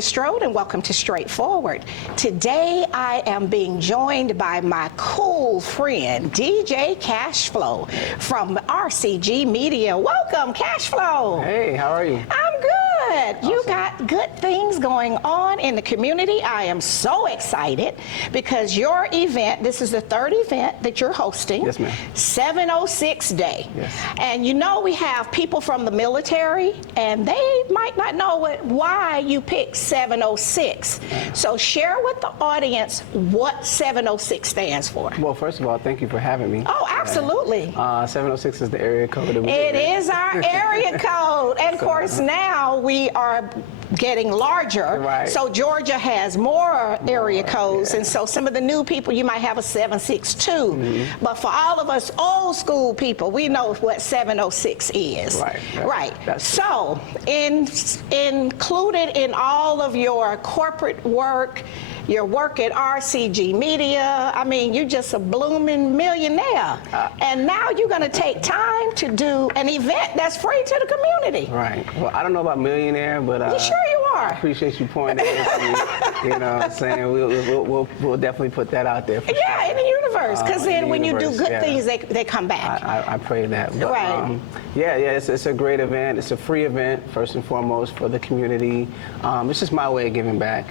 Gloria Strode, and welcome to Straightforward. Today, I am being joined by my cool friend, DJ Cashflow from RCG Media. Welcome, Cashflow. Hey, how are you? I'm good. Awesome. You got good things going on in the community. I am so excited because your event, this is the third event that you're hosting. Yes, ma'am. 706 Day. Yes. And you know we have people from the military, and they might not know why you picked 706. So share with the audience what 706 stands for. Well, first of all, thank you for having me. Oh, absolutely. 706 is the area code. It is our area code. And of course, now we are getting larger. Right. So Georgia has more area codes. Yeah. And so some of the new people, you might have a 762. Mm-hmm. But for all of us old school people, we know what 706 is. Right. So included in all of your corporate work, your work at RCG Media, I mean, you're just a blooming millionaire. And now you're going to take time to do an event that's free to the community. Right. Well, I don't know about millionaire, but you sure you are. I appreciate you pointing that at me. You know what I'm saying? We'll definitely put that out there for sure. In the universe. Because then when you do good things, they come back. I pray that. But, right. It's a great event. It's a free event, first and foremost, for the community. It's just my way of giving back.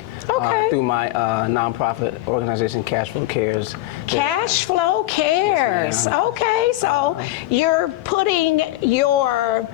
Through my nonprofit organization, Cashflow Cares. Cashflow Cares. Yes, okay, so you're putting your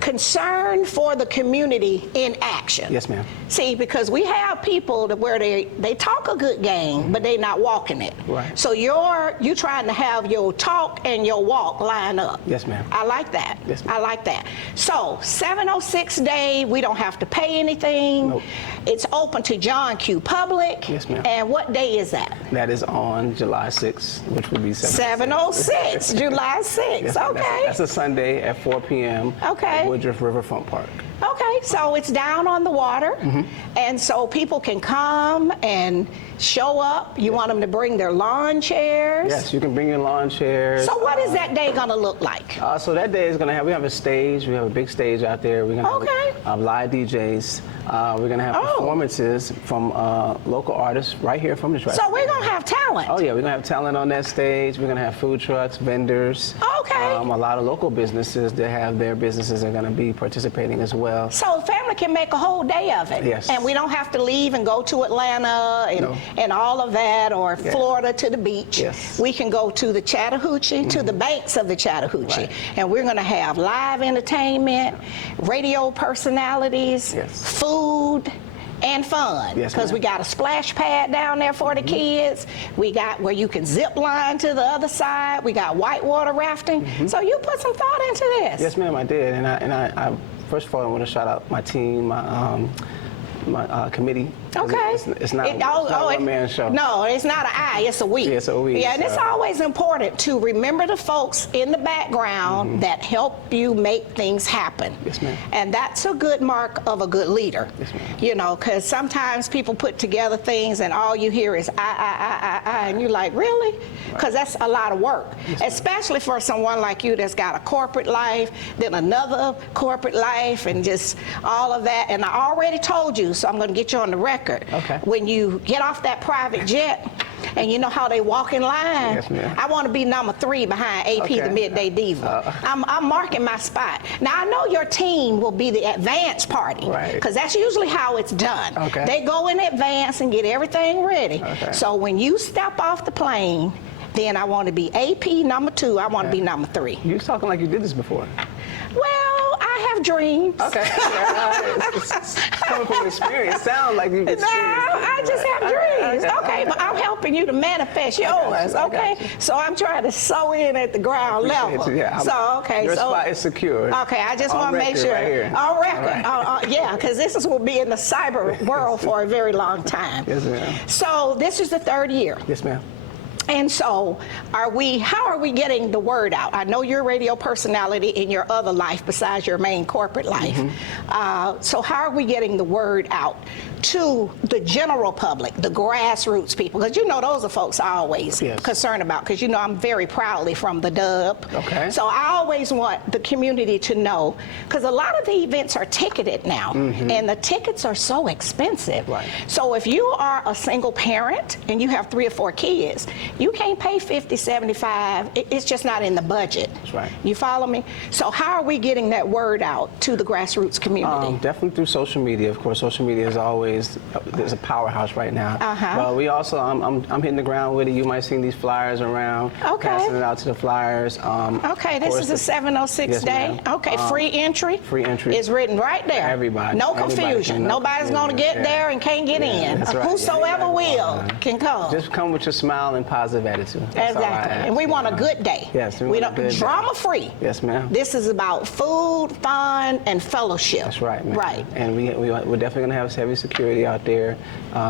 concern for the community in action. Yes, ma'am. See, because we have people where they talk a good game, but they're not walking it. Right. So you're trying to have your talk and your walk line up. Yes, ma'am. I like that. Yes, ma'am. I like that. So 706 Day, we don't have to pay anything. Nope. It's open to John Q. Public. Yes, ma'am. And what day is that? That is on July 6th, which would be 706, July 6th. Yes, okay. That's a Sunday at 4 p.m. Okay. at Woodruff Riverfront Park. Okay, so it's down on the water, and so people can come and show up. You want them to bring their lawn chairs? Yes, you can bring your lawn chairs. So what is that day going to look like? So that day is going to have, we have a stage. We have a big stage out there. We're going to have live DJs. We're going to have performances from local artists right here from the track. So we're going to have talent? Oh, yeah, we're going to have talent on that stage. We're going to have food trucks, vendors. Okay. A lot of local businesses that have their businesses are going to be participating as well. So family can make a whole day of it. Yes. And we don't have to leave and go to Atlanta and all of that, or Florida to the beach. Yes. We can go to the Chattahoochee, to the banks of the Chattahoochee. Right. And we're going to have live entertainment, radio personalities, food, and fun. Yes, because we got a splash pad down there for the kids. We got where you can zip line to the other side. We got whitewater rafting. So you put some thought into this. Yes, ma'am, I did. And I first of all, I want to shout out my team, my committee. Okay. It's not a one-man show. No, it's not an I, it's a we. Yeah, it's a we. Yeah, and it's always important to remember the folks in the background that help you make things happen. Yes, ma'am. And that's a good mark of a good leader. Yes, ma'am. You know, because sometimes people put together things and all you hear is I, and you're like, really? Because that's a lot of work, especially for someone like you that's got a corporate life, then another corporate life, and just all of that. And I already told you, so I'm going to get you on the record. Okay. When you get off that private jet, and you know how they walk in line? Yes, ma'am. I want to be number 3 behind AP, the Midday Diva. I'm marking my spot. Now, I know your team will be the advance party, because that's usually how it's done. Okay. They go in advance and get everything ready. Okay. So when you step off the plane, then I want to be AP number 2. I want to be number 3. You're talking like you did this before. Well, I have dreams. Okay. It's coming from experience. Sounds like you've experienced. No, I just have dreams. Okay, but I'm helping you to manifest yours. Okay, so I'm trying to sew in at the ground level. Yeah, your spot is secured. Okay, I just want to make sure. Right on record. Yeah, because this will be in the cyber world for a very long time. Yes, ma'am. So this is the 3rd year. Yes, ma'am. And so, how are we getting the word out? I know you're a radio personality in your other life besides your main corporate life. So how are we getting the word out to the general public, the grassroots people? Because you know those are folks I always concerned about, because you know I'm very proudly from the Dub. Okay. So I always want the community to know, because a lot of the events are ticketed now, and the tickets are so expensive. Right. So if you are a single parent and you have 3 or 4 kids, you can't pay $50, $75. It's just not in the budget. That's right. You follow me? So how are we getting that word out to the grassroots community? Definitely through social media. Of course, social media is always there's a powerhouse right now. But we also, I'm hitting the ground with it. You might see these flyers around, passing it out to the flyers. Okay, this is a 706 day. Okay, free entry. Free entry. It's written right there. Everybody. No confusion. Nobody's going to get there and can't get in. That's right. Whosoever will can come. Just come with your smile and positive attitude. That's all I Exactly. ask, And we want a good day. Yes, we want a good day. drama free. Yes, ma'am. This is about food, fun, and fellowship. That's right, man. Right. And we're definitely going to have heavy security out there,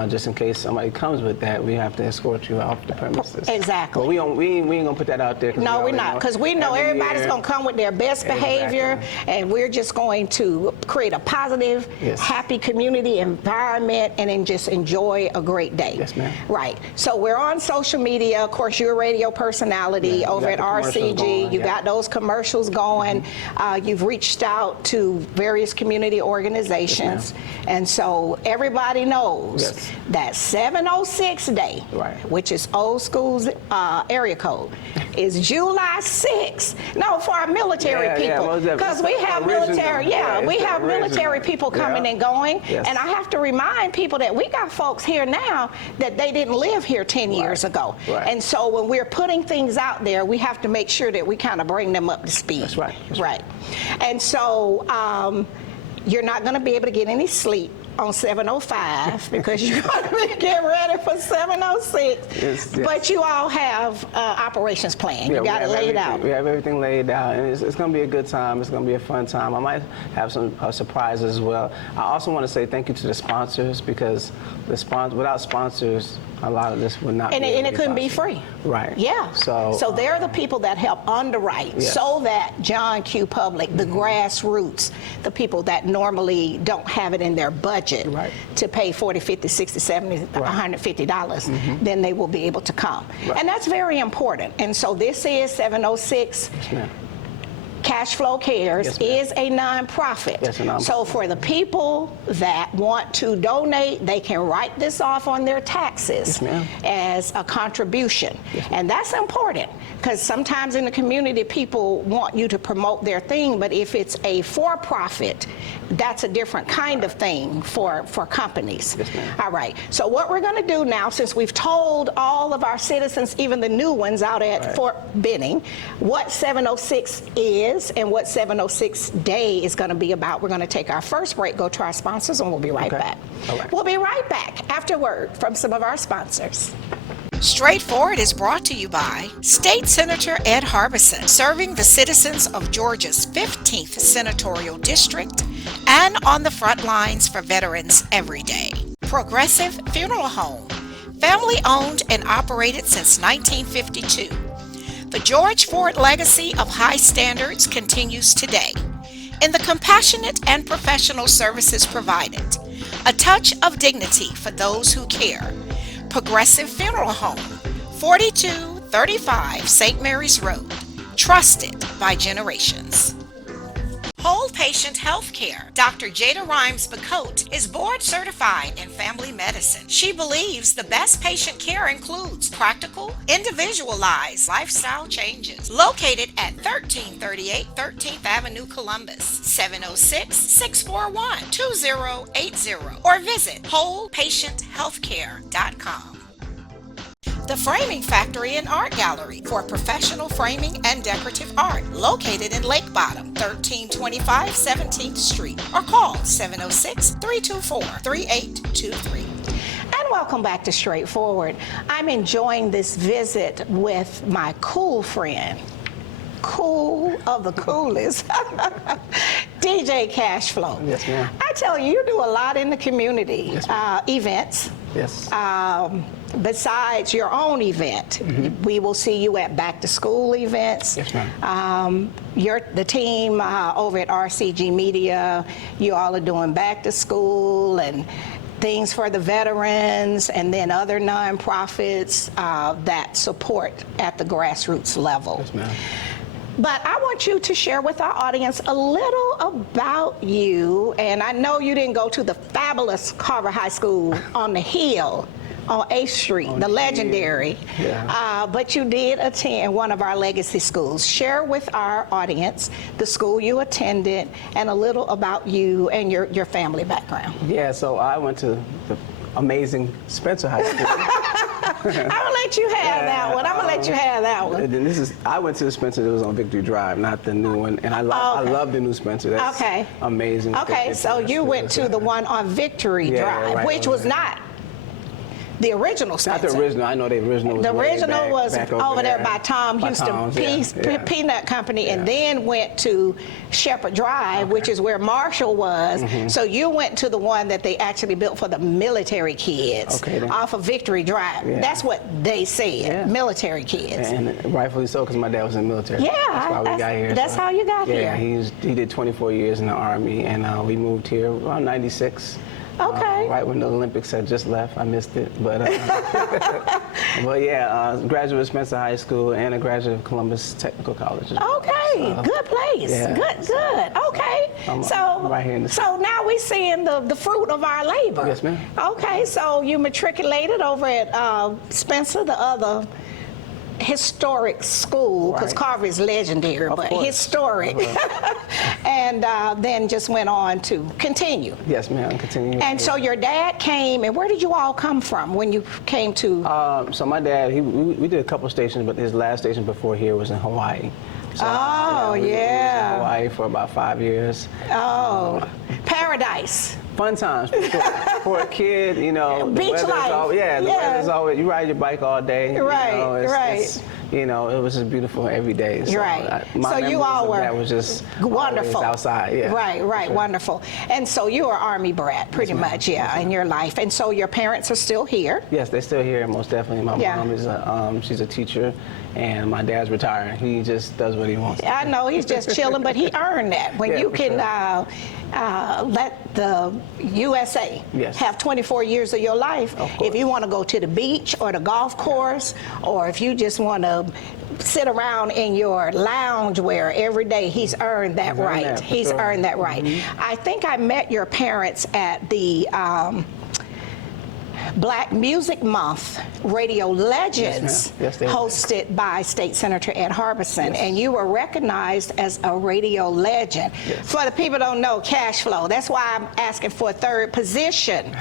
just in case somebody comes with that. We have to escort you off the premises. Exactly. But we ain't going to put that out there. No, we're not, because we know everybody's going to come with their best behavior, and we're just going to create a positive, happy community environment, and then just enjoy a great day. Yes, ma'am. Right. So we're on social media. Of course, you're a radio personality over at RCG. You got those commercials going. You've reached out to various community organizations, and so everybody knows that 706 day, which is old school's area code, is July 6th. No, for our military people, because we have military. We have military people coming and going, and I have to remind people that we got folks here now that they didn't live here 10 years ago, and so when we're putting things out there, we have to make sure that we kind of bring them up to speed. That's right. Right. And so you're not going to be able to get any sleep on 705 because you're going to get ready for 706. But you all have operations plan. You got it laid out. We have everything laid out, and it's going to be a good time. It's going to be a fun time. I might have some surprises as well. I also want to say thank you to the sponsors, because without sponsors, a lot of this would not and be it couldn't possible. be free. Right. Yeah. So they're the people that help underwrite so that John Q. Public, the grassroots, the people that normally don't have it in their budget to pay $40, $50, $60, $70, $150, then they will be able to come. And that's very important. And so this is 706. Cashflow Cares is a nonprofit. So for the people that want to donate, they can write this off on their taxes as a contribution. And that's important, because sometimes in the community people want you to promote their thing, but if it's a for-profit, that's a different kind of thing for companies. All right. So what we're going to do now, since we've told all of our citizens, even the new ones out at Fort Benning, what 706 is and what 706 Day is going to be about, we're going to take our first break, go to our sponsors, and we'll be right back. We'll be right back after word from some of our sponsors. Straightforward is brought to you by State Senator Ed Harbison, serving the citizens of Georgia's 15th Senatorial District and on the front lines for veterans every day. Progressive Funeral Home, family owned and operated since 1952. The George Ford legacy of high standards continues today in the compassionate and professional services provided. A touch of dignity for those who care. Progressive Funeral Home, 4235 St. Mary's Road, trusted by generations. Whole Patient Healthcare. Dr. Jada Rimes-Bacote is board certified in family medicine. She believes the best patient care includes practical, individualized lifestyle changes. Located at 1338 13th Avenue, Columbus, 706-641-2080, or visit wholepatienthealthcare.com. The Framing Factory and Art Gallery for professional framing and decorative art, located in Lake Bottom, 1325 17th Street, or call 706-324-3823. And welcome back to Straightforward. I'm enjoying this visit with my cool friend, cool of the coolest, DJ Cashflow. Yes, ma'am. I tell you, you do a lot in the community, events. Yes. Besides your own event, we will see you at back-to-school events. Yes, ma'am. The team over at RCG Media, you all are doing back-to-school and things for the veterans, and then other nonprofits that support at the grassroots level. Yes, ma'am. But I want you to share with our audience a little about you. And I know you didn't go to the fabulous Carver High School on the hill on 8th Street, the legendary. Yeah. But you did attend one of our legacy schools. Share with our audience the school you attended and a little about you and your family background. Yeah, so I went to the amazing Spencer High School. I'm gonna let you have that one. I'm gonna let you have that one. And then I went to the Spencer that was on Victory Drive, not the new one. And I love the new Spencer. That's amazing. Okay, so you went to the one on Victory Drive, right, which was not the original Spencer. Not the original. I know the original was The original was back over there by Tom Houston Tom's, Peanut Company, and then went to Shepherd Drive, which is where Marshall was. So you went to the one that they actually built for the military kids off of Victory Drive. Yeah. That's what they said, military kids. And rightfully so, because my dad was in the military. Yeah, that's why we got here. That's how you got here. Yeah, he did 24 years in the Army, and we moved here around 96. Okay. Right when the Olympics had just left. I missed it. But, but yeah, graduate of Spencer High School and a graduate of Columbus Technical College. Okay, good place. Yeah, Good. Okay. I'm right here in the so now we're seeing the fruit of our labor. Yes, ma'am. Okay, so you matriculated over at Spencer, the other historic school, because Carver is legendary, but historic. And then just went on to continue. Yes, ma'am, continue. And so your dad came, and where did you all come from when you came to? So my dad, we did a couple stations, but his last station before here was in Hawaii. So, we was in Hawaii for about 5 years. Oh, paradise. Fun times for a kid, you know. Beach life. The weather's always, you ride your bike all day. Right, you know, right. You know, it was just beautiful every day. So Right. My So you all were that was just wonderful outside. Yeah. Right, Sure. Wonderful. And so you were Army brat, pretty much, in your life. And so your parents are still here. Yes, they're still here, most definitely. My mom is she's a teacher, and my dad's retired. He just does what he wants. I know he's just chilling, but he earned that. When you can let the USA have 24 years of your life, if you want to go to the beach or the golf course, or if you just want to sit around in your loungewear every day, he's earned that right. He's earned that right. I think I met your parents at the Black Music Month Radio Legends, hosted by State Senator Ed Harbison, and you were recognized as a radio legend. For the people who don't know, Cashflow, that's why I'm asking for a third position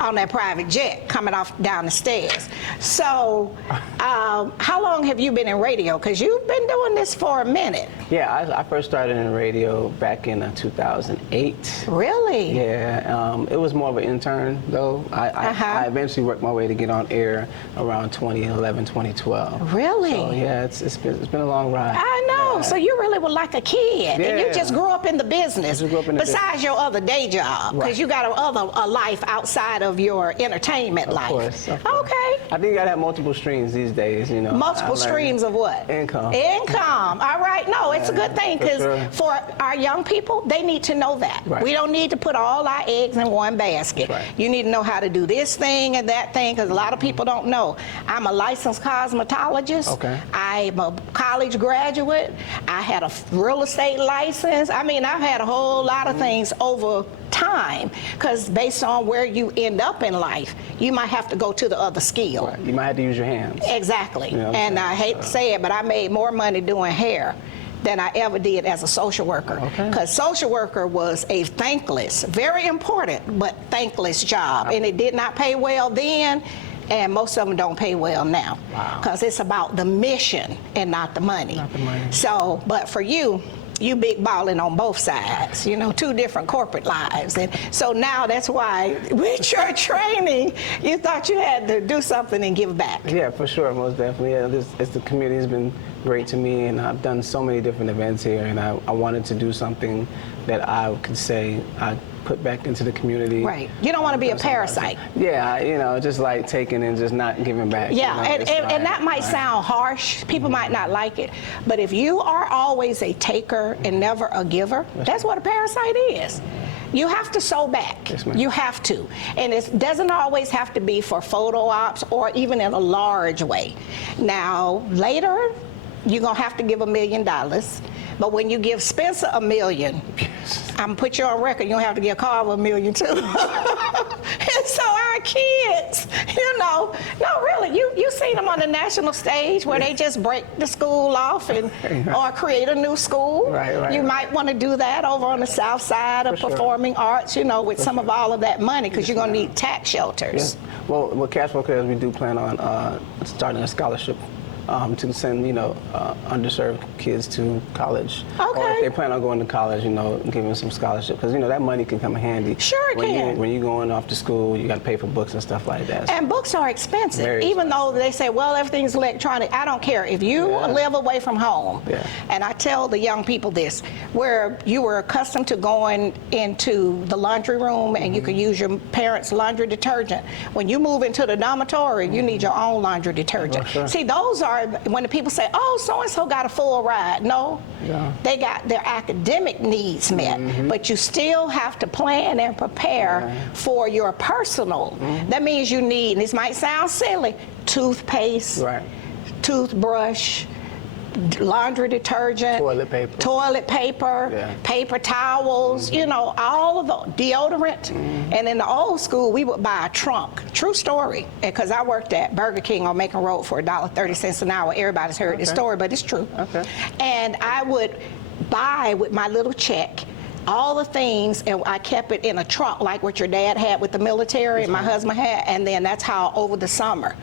on that private jet coming off down the stairs. So, how long have you been in radio? Because you've been doing this for a minute. Yeah, I first started in radio back in 2008. Really? Yeah, it was more of an intern, though. I eventually worked my way to get on air around 2011, 2012. Really? So, yeah, it's been a long ride. I know. So you really were like a kid, and you just grew up in the business. Besides your other day job, because you got a life outside of your entertainment life. Of course. Okay. I think you gotta have multiple streams these days, you know. Multiple streams of what? Income. Income. All right. No, it's a good thing, because for our young people, they need to know that. We don't need to put all our eggs in one basket. You need to know how to do this thing and that thing, because a lot of people don't know. I'm a licensed cosmetologist. I'm a college graduate. I had a real estate license. I mean, I've had a whole lot of things over time, because based on where you end up in life, you might have to go to the other skill. You might have to use your hands. Exactly. You know and I hate to say it, but I made more money doing hair than I ever did as a social worker. Because social worker was a thankless, very important, but thankless job. And it did not pay well then, and most of them don't pay well now. Because it's about the mission and not the money. Not the money. So, but for you big balling on both sides, you know, two different corporate lives. And so now that's why with your training, you thought you had to do something and give back. Yeah, for sure, most definitely. Yeah, the community has been great to me, and I've done so many different events here, and I wanted to do something that I could say I put back into the community. Right. You don't want to be a parasite. Yeah, you know, just like taking and just not giving back. Yeah, you know, and that might sound harsh. People might not like it. But if you are always a taker and never a giver, that's what a parasite is. You have to sow back. Yes, ma'am. You have to. And it doesn't always have to be for photo ops or even in a large way. Now, later, you're going to have to give $1 million. But when you give Spencer $1 million, I'm going to put you on record, you don't have to give Carver $1 million too. And so our kids, you know, no, really, you seen them on the national stage where they just break the school off and or create a new school. Right. You might want to do that over on the south side of performing arts, you know, with some of all of that money, because you're going to need tax shelters. Yeah. Well, with Cashflow Cares, we do plan on starting a scholarship to send, you know, underserved kids to college. Okay. Or if they plan on going to college, you know, giving some scholarship, because you know that money can come in handy. Sure it can. When you're going off to school, you got to pay for books and stuff like that. And books are expensive. Very Even though they say, well, everything's electronic. I don't care. If you live away from home, and I tell the young people this, where you were accustomed to going into the laundry room and you could use your parents' laundry detergent, when you move into the dormitory, you need your own laundry detergent. Oh, sure. See, those are, when the people say, oh, so-and-so got a full ride. No, they got their academic needs met, but you still have to plan and prepare for your personal. That means you need, and this might sound silly, toothpaste, toothbrush, laundry detergent, toilet paper, paper towels, you know, all of the deodorant. And in the old school, we would buy a trunk. True story. Because I worked at Burger King on Macon Road for $1.30 an hour. Everybody's heard this story, but it's true. And I would buy with my little check all the things, and I kept it in a trunk like what your dad had with the military and my husband had, and then that's how over the summer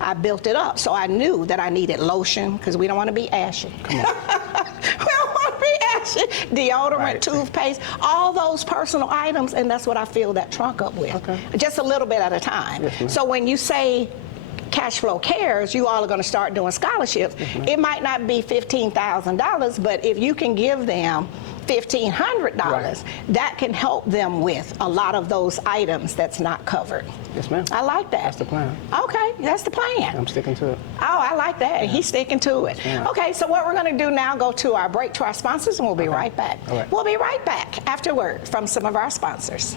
I built it up. So I knew that I needed lotion, because we don't want to be ashy. Come on. We don't want to be ashy. Deodorant, toothpaste, all those personal items, and that's what I fill that trunk up with. Just a little bit at a time. So when you say Cashflow Cares, you all are going to start doing scholarships. It might not be $15,000, but if you can give them $1,500, that can help them with a lot of those items that's not covered. Yes, ma'am. I like that. That's the plan. Okay, that's the plan. I'm sticking to it. Oh, I like that. He's sticking to it. Okay, so what we're going to do now, go to our break to our sponsors, and we'll be right back. We'll be right back afterward from some of our sponsors.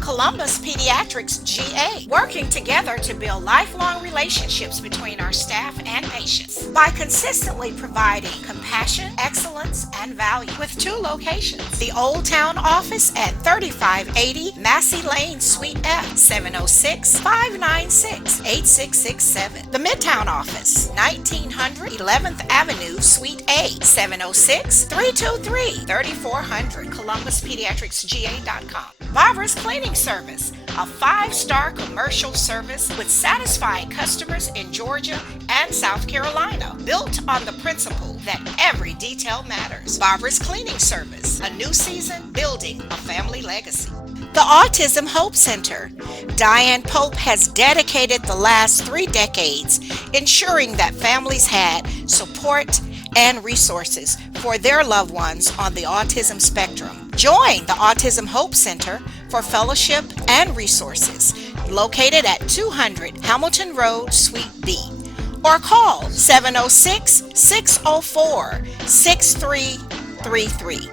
Columbus Pediatrics GA, working together to build lifelong relationships between our staff and patients by consistently providing compassion, excellence, and value with 2 locations. The Old Town office at 3580 Massey Lane, Suite F, 706-596-8667. The Midtown office, 1900 11th Avenue, Suite A, 706-323-3400, ColumbusPediatricsGA.com. Barbara's Cleaning Service, a 5-star commercial service with satisfied customers in Georgia and South Carolina, built on the principle that every detail matters. Barbara's Cleaning Service, a new season building a family legacy. The Autism Hope Center. Diane Pope has dedicated the last 3 decades ensuring that families had support and resources for their loved ones on the autism spectrum. Join the Autism Hope Center for fellowship and resources, located at 200 Hamilton Road, Suite B, or call 706-604-6333.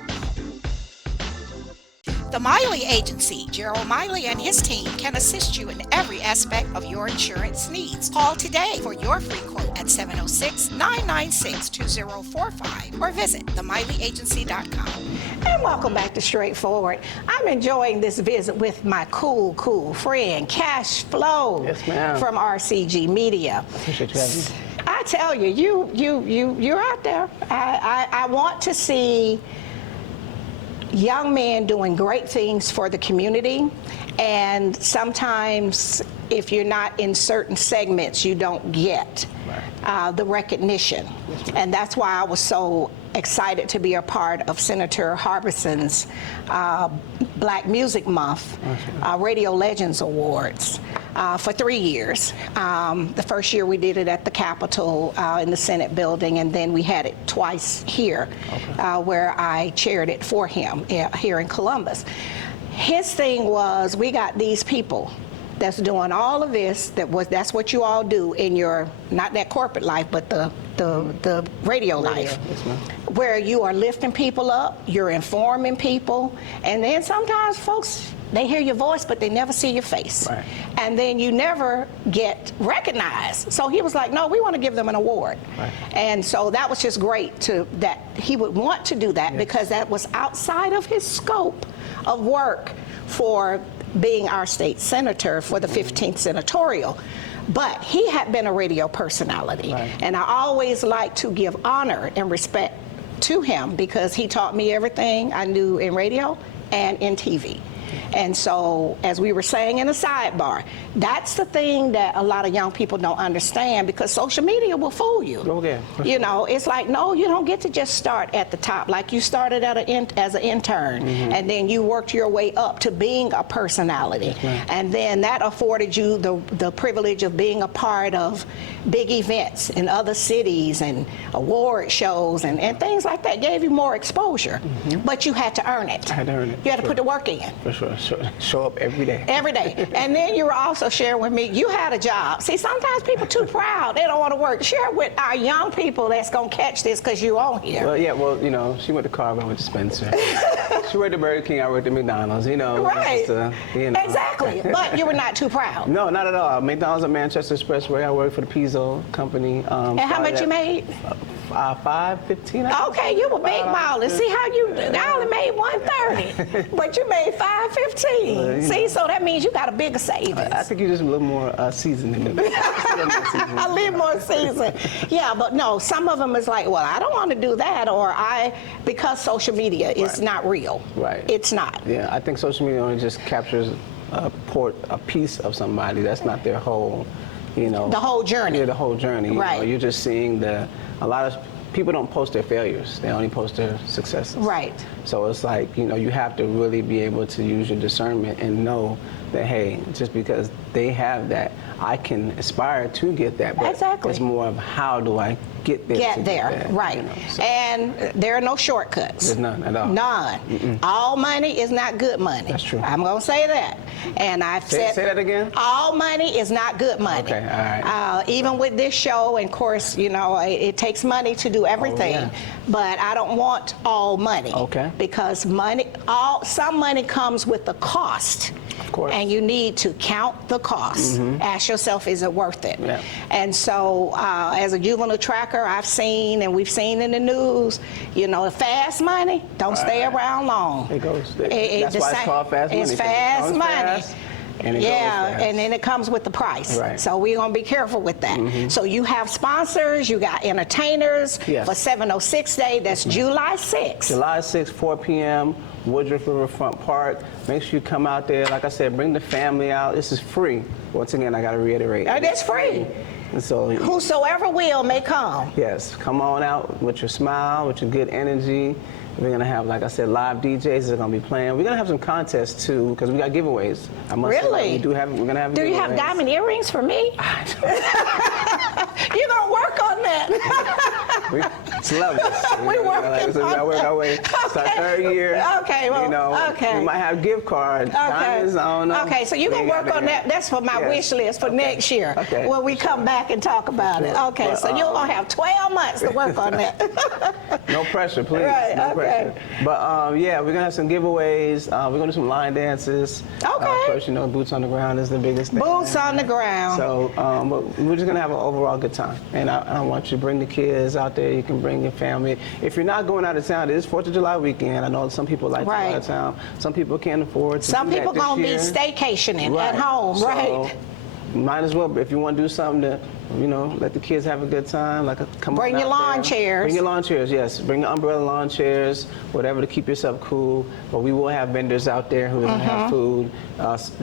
The Miley Agency, Gerald Miley and his team can assist you in every aspect of your insurance needs. Call today for your free quote at 706-996-2045 or visit themiley.agency.com. And welcome back to Straightforward. I'm enjoying this visit with my cool friend, Cashflow from RCG Media. Appreciate you having me. I tell you, you're out there. I want to see young men doing great things for the community, and sometimes if you're not in certain segments, you don't get the recognition. And that's why I was so excited to be a part of Senator Harbison's Black Music Month Radio Legends Awards. for 3 years. The first year we did it at the Capitol in the Senate building, and then we had it twice here, where I chaired it for him here in Columbus. His thing was, we got these people that's doing all of this, that's what you all do in your, not that corporate life, but the radio life, yes, ma'am. where you are lifting people up, you're informing people, and then sometimes folks, they hear your voice, but they never see your face. Right. And then you never get recognized. So he was like, no, we want to give them an award. Right. And so that was just great that he would want to do that, because that was outside of his scope of work for being our state senator for the 15th senatorial. But he had been a radio personality. Right. And I always like to give honor and respect to him, because he taught me everything I knew in radio and in TV. And so, as we were saying in a sidebar, that's the thing that a lot of young people don't understand, because social media will fool you. Okay. You know, it's like, no, you don't get to just start at the top. Like, you started as an intern, and then you worked your way up to being a personality. And then that afforded you the privilege of being a part of big events in other cities and award shows and things like that. Gave you more exposure. But you had to earn it. I had to earn it. You had to put the work in. For sure. Show up every day. Every day. And then you were also sharing with me, you had a job. See, sometimes people too proud, they don't want to work. Share with our young people that's going to catch this, because you on here. Well, yeah, well, you know, she went to Carver, I went to Spencer. She worked at Burger King, I worked at McDonald's, you know. Right. Just, you know. Exactly. But you were not too proud. No, not at all. McDonald's on Manchester Expressway, I worked for the Pizzo company. And how much you made? $5.15. Okay, you were big baller. See how I only made $130, but you made $5.15. See, so that means you got a bigger savings. I think you're just a little more seasoned than me. A little more seasoned. Yeah, but no, some of them is like, well, I don't want to do that, or because social media is not real. Right. It's not. Yeah, I think social media only just captures a piece of somebody. That's not their whole, you know. The whole journey. Yeah, the whole journey. Right. You know, you're just seeing a lot of people don't post their failures. They only post their successes. Right. So it's like, you know, you have to really be able to use your discernment and know that, hey, just because they have that, I can aspire to get that. But Exactly. it's more of how do I get there? Get there, that, right. You know, so And there are no shortcuts. there's none at all. None. All money is not good money. That's true. I'm going to say that. And I've Say said that again? all money is not good money. Okay, all right. Even with this show, and of course, you know, it takes money to do everything. yeah. But I don't want all money. Okay. Because some money comes with the cost. Of course. And you need to count the cost. Ask yourself, is it worth it? Yeah. And so, as a juvenile tracker, I've seen, and we've seen in the news, you know, fast money don't stay around long. It goes. That's the why it's same- called fast money. It's 'cause it fast comes money. fast, and it Yeah, goes fast. and then it comes with the price. Right. So we're gonna be careful with that. So you have sponsors, you got entertainers Yes. for 706 Day. That's July 6th. July 6th, 4 p.m., Woodruff Riverfront Park. Make sure you come out there. Like I said, bring the family out. This is free. Once again, I got to reiterate. And it's free. And so, Whosoever will may come. yes, come on out with your smile, with your good energy. We're going to have, like I said, live DJs that are going to be playing. We're going to have some contests, too, because we got giveaways. I must say that Really? we do have, we're going to have Do you have giveaways. diamond earrings for me? You gonna work on that? It's lovely. We working So we gotta work our way. It's our third year. Okay, well, you know, okay. we might have gift cards. Diamonds, I don't know. Okay, so you're going to work on that. That's for my Yes. wish list for next year. Okay. When we come back and talk about it. Sure. Okay, But, so you're going to have 12 months to work on that. No pressure, please. Right, no okay. pressure. But yeah, we're gonna have some giveaways. We're gonna do some line dances. Okay. First, you know, boots on the ground is the biggest thing. Boots on the ground. So, but we're just gonna have an overall good time, and I want you to bring the kids out there. You can bring your family. If you're not going out of town, it is 4th of July weekend. I know some people like to go out of town. Some people can't afford to Some do that people this gonna be year. staycationing Right. at home, So, right? might as well, if you want to do something to let the kids have a good time. Come Bring on your out lawn there. chairs. Bring your lawn chairs, yes. Bring the umbrella lawn chairs, whatever to keep yourself cool. But we will have vendors out there who are going to have food,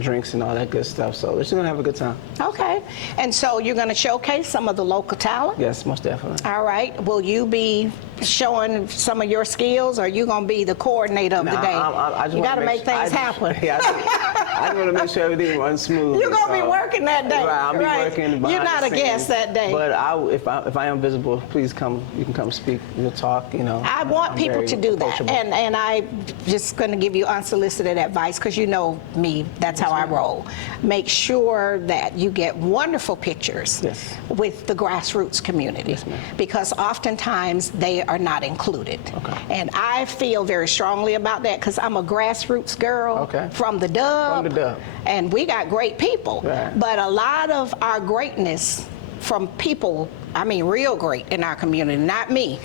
drinks, and all that good stuff. So they're just going to have a good time. Okay. And so you're going to showcase some of the local talent? Yes, most definitely. All right. Will you be showing some of your skills, or are you going to be the coordinator of the day? I just you got wanna to make things happen. Yeah, I just want to make sure everything runs smooth. You're going to be working that day. Right, I'll be working behind You're not the a guest scenes. that day. But if I am visible, please come. You can come speak. We'll talk. I want I'm people very to do that, approachable. and I'm just going to give you unsolicited advice, because you know me, that's how I roll. Make sure that you get wonderful pictures Yes. with the grassroots community, Yes, ma'am. because oftentimes they are not included. Okay. And I feel very strongly about that, because I'm a grassroots girl Okay. from the Dub. From the Dub. And we got great people. Right. But a lot of our greatness from people, I mean real great in our community, not me.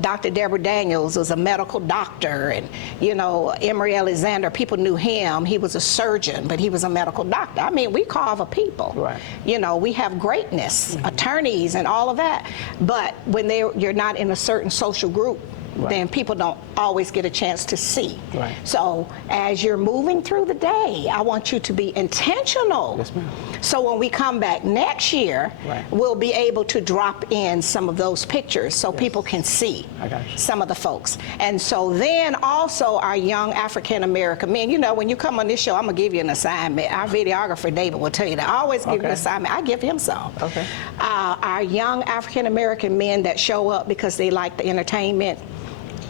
Dr. Deborah Daniels was a medical doctor, and Emory Alexander, people knew him. He was a surgeon, but he was a medical doctor. I mean, we carve a people. Right. We have greatness, attorneys and all of that. But when you're not in a certain social group, Right. then people don't always get a chance to see. Right. So as you're moving through the day, I want you to be intentional. Yes, ma'am. So when we come back next year, Right. we'll be able to drop in some of those pictures so people can see I got you. some of the folks. And so then also our young African American men, when you come on this show, I'm gonna give you an assignment. Our videographer David will tell you that. I always give you an Okay. assignment. I give him some. Okay. Our young African American men that show up because they like the entertainment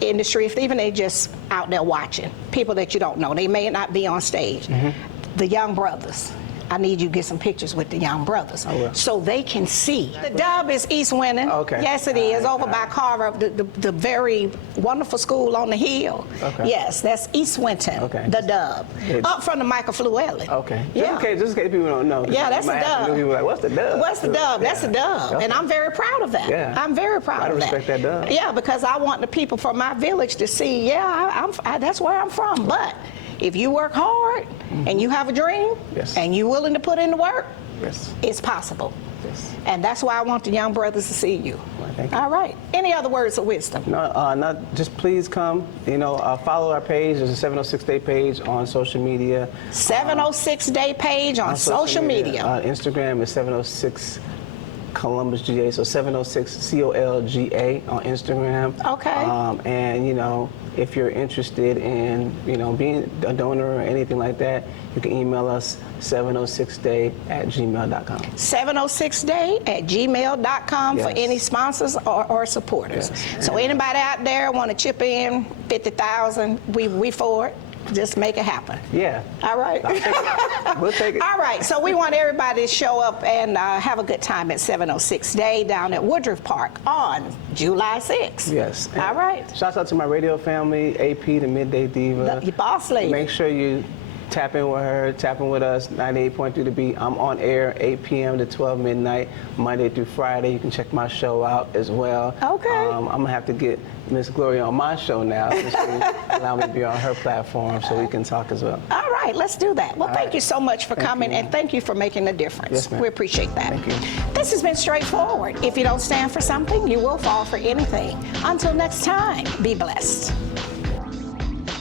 industry, if even they just out there watching, people that you don't know, they may not be on stage. The young brothers, I need you to get some pictures with the young brothers I will. so they can see. The Dub is East Winning. Okay. Yes, it is, over by Carver, the very wonderful school on the hill. Okay. Yes, that's East Winton, Okay. the Dub. It's- Up from the Michael Fluellen. Okay. Yeah. Just in case people don't know. Yeah, that's You the might have Dub. People like, what's the Dub? What's the Dub? That's the Dub. Okay. And I'm very proud of that. Yeah. I'm very proud Gotta of that. respect that Dub. Yeah, because I want the people from my village to see, that's where I'm from. But if you work hard and you have a dream Yes. and you're willing to put in the work, Yes. it's possible. Yes. And that's why I want the young brothers to see you. Well, thank you. All right. Any other words of wisdom? No, just please come. Follow our page. There's a 706 Day page on social media. 706 Day page on social media. Instagram is 706 Columbus GA, so 706 COLGA on Instagram. Okay. And if you're interested in being a donor or anything like that, you can email us 706day@gmail.com. 706day@gmail.com for Yes. any sponsors or supporters. Yes. So anybody out there want to chip in 50,000, we for it. Just make it happen. Yeah. All right. We'll take it. All right. So we want everybody to show up and have a good time at 706 Day down at Woodruff Park on July 6th. Yes. And All right. Shouts out to my radio family, AP, the Midday Diva. Your boss lady. Make sure you tap in with her, tap in with us, 98.3 The Beat. I'm on air 8 p.m. to 12 midnight, Monday through Friday. You can check my show out as well. Okay. I'm going to have to get Miss Gloria on my show now, so she allow me to be on her platform so we can talk as well. All right, let's do that. Well, thank right. you so much for coming, you. and thank you for making a difference. Yes, ma'am. We appreciate that. Thank you. This has been Straightforward. If you don't stand for something, you will fall for anything. Until next time, be blessed.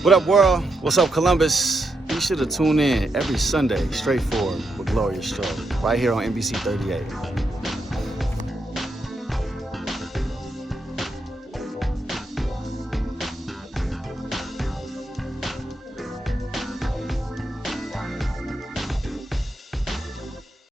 What up, world? What's up, Columbus? Be sure to tune in every Sunday, Straightforward with Gloria Strode, right here on NBC 38.